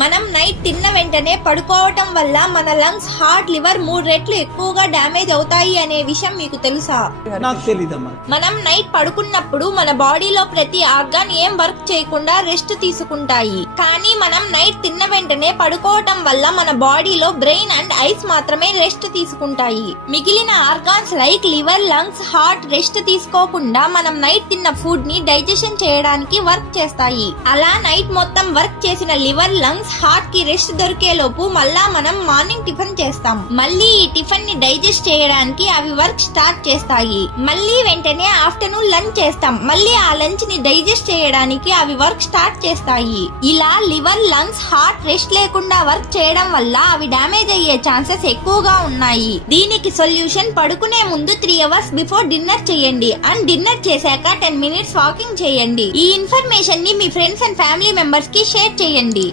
మనం నైట్ తిన్న వెంటనే పడుకోవటం వల్ల మన లంగ్స్, హార్ట్, లివర్ 3 రెట్లు ఎక్కువగా డ్యామేజ్ అవుతాయి అనే విషయం మీకు తెలుసా? నాకు తెలీదమ్మా. మనం నైట్ పడుకున్నప్పుడు మన బాడీలో ప్రతి ఆర్గాన్ ఏం వర్క్ చేయకుండా రెస్ట్ తీసుకుంటాయి. కానీ మనం నైట్ తిన్న వెంటనే పడుకోవటం వల్ల మన బాడీలో బ్రెయిన్ అండ్ ఐస్ మాత్రమే రెస్ట్ తీసుకుంటాయి. మిగిలిన organs like liver, lungs, heart rest తీసుకోకుండా మనం నైట్ తిన్న ఫుడ్ ని డైజెషన్ చేయడానికి వర్క్ చేస్తాయి. అలా నైట్ మొత్తం వర్క్ చేసిన లివర్, లంగ్స్, హార్ట్ కి రెస్ట్ దొరికే లోపు మళ్ళా మనం మార్నింగ్ టిఫిన్ చేస్తాం. మళ్ళీ ఈ టిఫిన్ ని డైజెస్ట్ చేయడానికి అవి వర్క్ స్టార్ట్ చేస్తాయి. మళ్ళీ వెంటనే ఆఫ్టర్నూన్ లంచ్ చేస్తాం. మళ్ళీ ఆ లంచ్ ని డైజెస్ట్ చేయడానికి అవి వర్క్ స్టార్ట్ చేస్తాయి. ఇలా లివర్, లంగ్స్, హార్ట్ రెస్ట్ లేకుండా వర్క్ చేయడం వల్ల అవి డ్యామేజ్ అయ్యే ఛాన్సెస్ ఎక్కువగా ఉన్నాయి. దీనికి సొల్యూషన్ పడుకునే ముందు 3 అవర్స్ బిఫోర్ డిన్నర్ చేయండి అండ్ డిన్నర్ చేశాక 10 మినిట్స్ వాకింగ్ చేయండి. ఈ ఇన్ఫర్మేషన్ ని మీ ఫ్రెండ్స్ అండ్ ఫ్యామిలీ మెంబర్స్ కి షేర్ చేయండి.